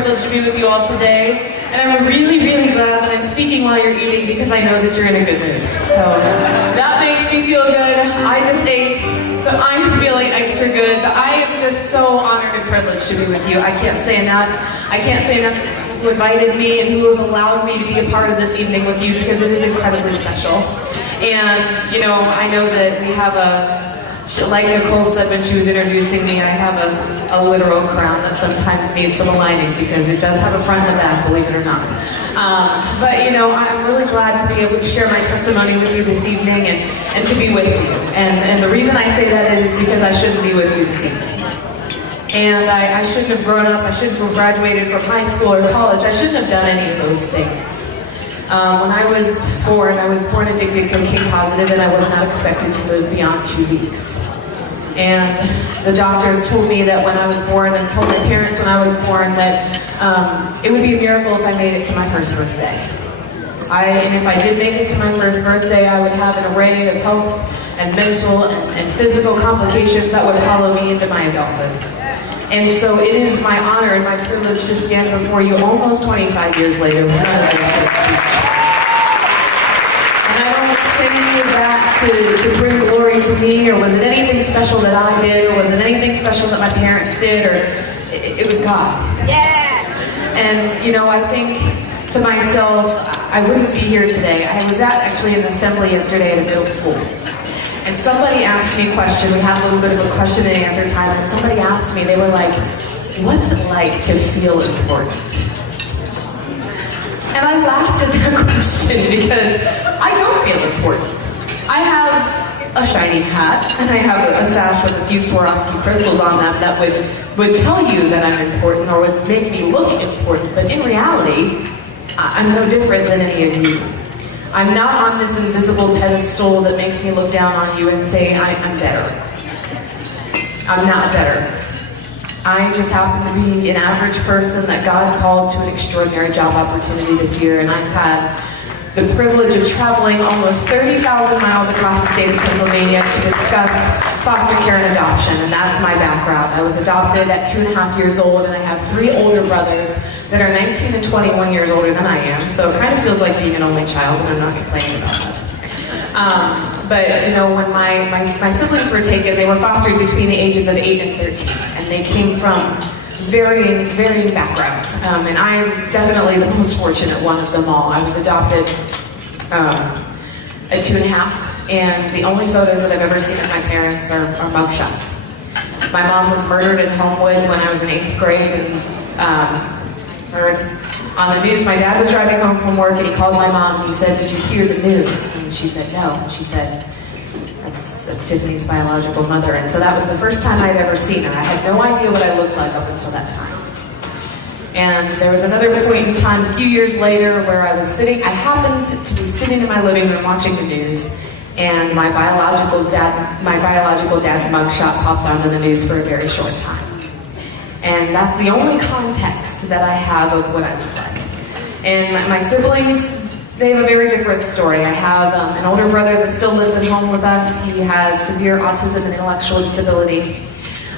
privilege to be with you all today. And I'm really, really glad that I'm speaking while you're eating because I know that you're in a good mood. So that makes me feel good. I just ate, so I'm feeling extra good. But I am just so honored and privileged to be with you. I can't say enough. I can't say enough who invited me and who have allowed me to be a part of this evening with you because it is incredibly special. And, you know, I know that we have like Nicole said when she was introducing me, I have a literal crown that sometimes needs some aligning because it does have a front and a back, believe it or not. But, you know, I'm really glad to be able to share my testimony with you this evening and to be with you. And the reason I say that is because I shouldn't be with you this evening. And I shouldn't have grown up, I shouldn't have graduated from high school or college, I shouldn't have done any of those things. When I was born addicted, cocaine positive, and I was not expected to live beyond 2 weeks. And the doctors told me that when I was born, and told my parents when I was born, that it would be a miracle if I made it to my first birthday. And if I did make it to my first birthday, I would have an array of health and mental and physical complications that would follow me into my adulthood. And so it is my honor and my privilege to stand before you almost 25 years later with my legacy. And I don't say any of that to bring glory to me, or was it anything special that I did, or was it anything special that my parents did, or it was God. Yeah. And, you know, I think to myself, I wouldn't be here today. I was actually in an assembly yesterday at a middle school. And somebody asked me a question. We had a little bit of a question and answer time. And somebody asked me, they were like, what's it like to feel important? And I laughed at that question because I don't feel important. I have a shiny hat and I have a sash with a few Swarovski crystals on them that would tell you that I'm important or would make me look important. But in reality, I'm no different than any of you. I'm not on this invisible pedestal that makes me look down on you and say, I'm better. I'm not better. I just happen to be an average person that God called to an extraordinary job opportunity this year, and I've had the privilege of traveling almost 30,000 miles across the state of Pennsylvania to discuss foster care and adoption, and that's my background. I was adopted at 2.5 years old, and I have 3 older brothers that are 19 and 21 years older than I am, so it kind of feels like being an only child, and I'm not complaining about that. But, you know, when my siblings were taken, they were fostered between the ages of 8 and 13, and they came from varying backgrounds, and I'm definitely the most fortunate one of them all. I was adopted at 2.5, and the only photos that I've ever seen of my parents are mugshots. My mom was murdered in Homewood when I was in 8th grade, and heard on the news my dad was driving home from work, and he called my mom and he said, "Did you hear the news?" And she said, "No." And she said, that's Tiffany's biological mother. And so that was the first time I'd ever seen her. I had no idea what I looked like up until that time. And there was another point in time a few years later where I happened to be sitting in my living room watching the news, and my biological dad's mugshot popped onto the news for a very short time. And that's the only context that I have of what I look like. And my siblings, they have a very different story. I have an older brother that still lives at home with us. He has severe autism and intellectual disability.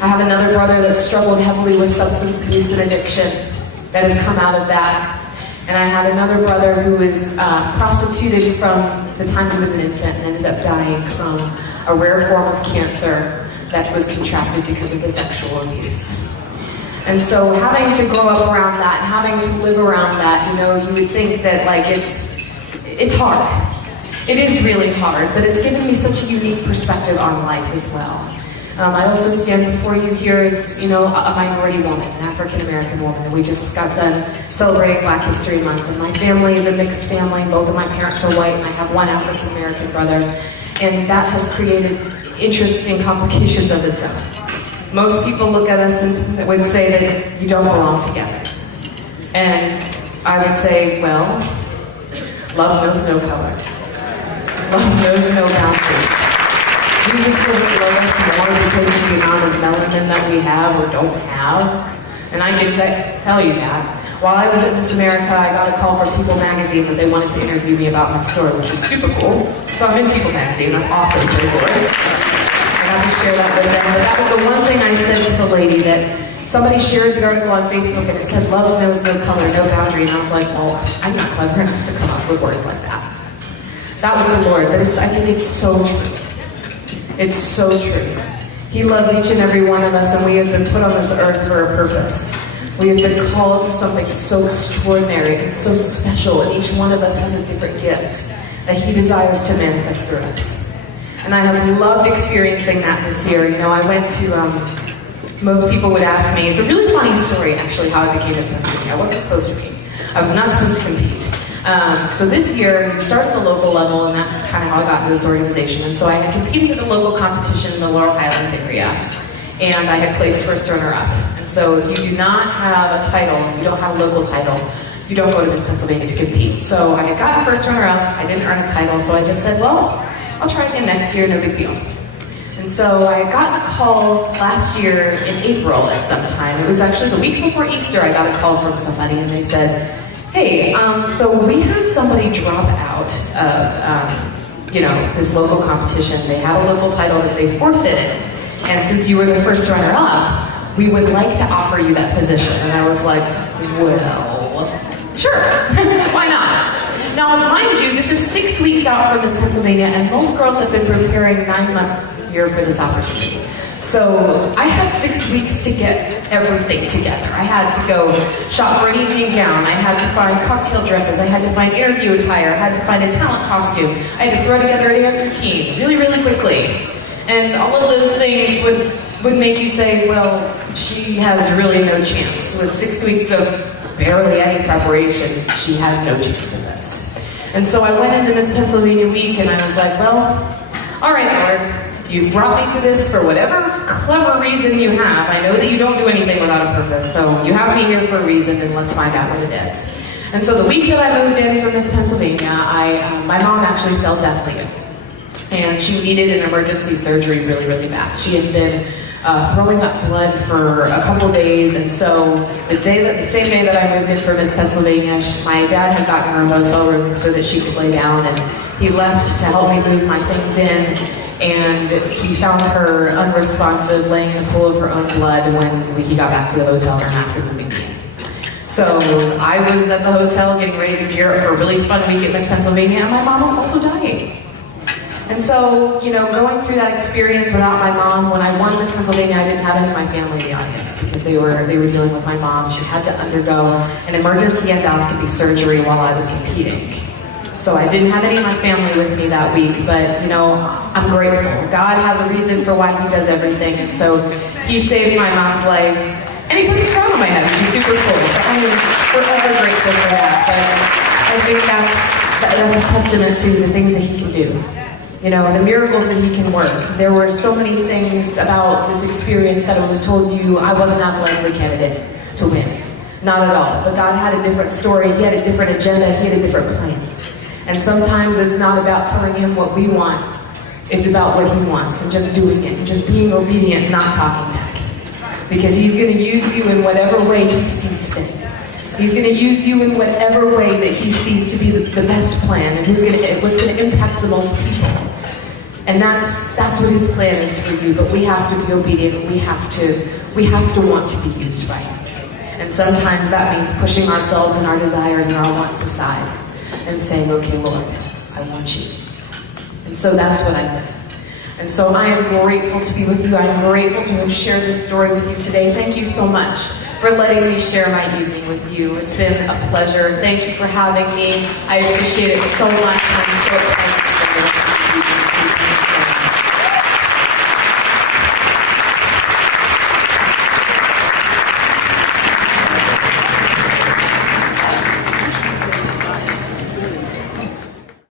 I have another brother that struggled heavily with substance abuse and addiction that has come out of that. And I had another brother who was prostituted from the time he was an infant and ended up dying from a rare form of cancer that was contracted because of the sexual abuse. And so having to grow up around that, having to live around that, you know, you would think that, like, it's hard. It is really hard, but it's given me such a unique perspective on life as well. I also stand before you here as, you know, a minority woman, an African-American woman, and we just got done celebrating Black History Month, and my family is a mixed family. Both of my parents are white, and I have one African-American brother, and that has created interesting complications of its own. Most people look at us and would say that you don't belong together. And I would say, well, love knows no color. Love knows no boundary. Jesus doesn't love us more because of the amount of melanin that we have or don't have. And I can tell you that. While I was at Miss America, I got a call from People magazine that they wanted to interview me about my story, which is super cool. So I'm in People magazine. That's awesome. Praise the Lord. I got to share that with them. But that was the one thing I said to the lady that somebody shared the article on Facebook and it said, love knows no color, no boundary. And I was like, well, I'm not clever enough to come up with words like that. That was the Lord, but I think it's so true. It's so true. He loves each and every one of us, and we have been put on this earth for a purpose. We have been called to something so extraordinary and so special, and each one of us has a different gift that He desires to manifest through us. And I have loved experiencing that this year. You know, I went to, most people would ask me, it's a really funny story actually how I became Miss Pennsylvania. I wasn't supposed to be. I was not supposed to compete. So this year, you start at the local level, and that's kind of how I got into this organization. And so I had competed in the local competition in the Laurel Highlands area, and I had placed first runner-up. And so if you do not have a title, you don't have a local title, you don't go to Miss Pennsylvania to compete. So I had gotten first runner-up, I didn't earn a title, so I just said, well, I'll try again next year, no big deal. And so I got a call last year in April at some time. It was actually the week before Easter. I got a call from somebody, and they said, hey, so we had somebody drop out of, this local competition. They had a local title that they forfeited. And since you were the first runner-up, we would like to offer you that position. And I was like, well, sure, why not? Now, mind you, this is 6 weeks out from Miss Pennsylvania, and most girls have been preparing 9 months here for this opportunity. So I had 6 weeks to get everything together. I had to go shop for an evening gown. I had to find cocktail dresses. I had to find interview attire. I had to find a talent costume. I had to throw together a dance routine really, really quickly. And all of those things would make you say, well, she has really no chance. With 6 weeks of barely any preparation, she has no chance of this. And so I went into Miss Pennsylvania week, and I was like, well, all right, Lord. You brought me to this for whatever clever reason you have. I know that you don't do anything without a purpose, so you have me here for a reason, and let's find out what it is. And so the week that I moved in from Miss Pennsylvania, my mom actually fell deathly ill. And she needed an emergency surgery really, really fast. She had been throwing up blood for a couple of days, and so the same day that I moved in for Miss Pennsylvania, my dad had gotten her a motel room so that she could lay down, and he left to help me move my things in. And he found her unresponsive, laying in a pool of her own blood when he got back to the hotel room after moving in. So I was at the hotel getting ready to gear up for a really fun week at Miss Pennsylvania, and my mom was also dying. And so, going through that experience without my mom, when I won Miss Pennsylvania, I didn't have any of my family in the audience because they were dealing with my mom. She had to undergo an emergency endoscopy surgery while I was competing. So I didn't have any of my family with me that week, but, I'm grateful. God has a reason for why He does everything, and so He saved my mom's life, and He put His crown on my head, which is super cool. So I'm forever grateful for that, but I think that's a testament to the things that He can do. The miracles that He can work. There were so many things about this experience that I was told you I was not a likely candidate to win. Not at all. But God had a different story. He had a different agenda. He had a different plan. And sometimes it's not about telling Him what we want. It's about what He wants and just doing it and just being obedient, not talking back. Because He's going to use you in whatever way He sees fit. He's going to use you in whatever way that He sees to be the best plan and what's going to impact the most people. And that's what His plan is for you. But we have to be obedient. We have to want to be used by Him. And sometimes that means pushing ourselves and our desires and our wants aside. And saying, okay, Lord, I want you. And so that's what I did. And so I am grateful to be with you. I am grateful to have shared this story with you today. Thank you so much for letting me share my evening with you. It's been a pleasure. Thank you for having me. I appreciate it so much.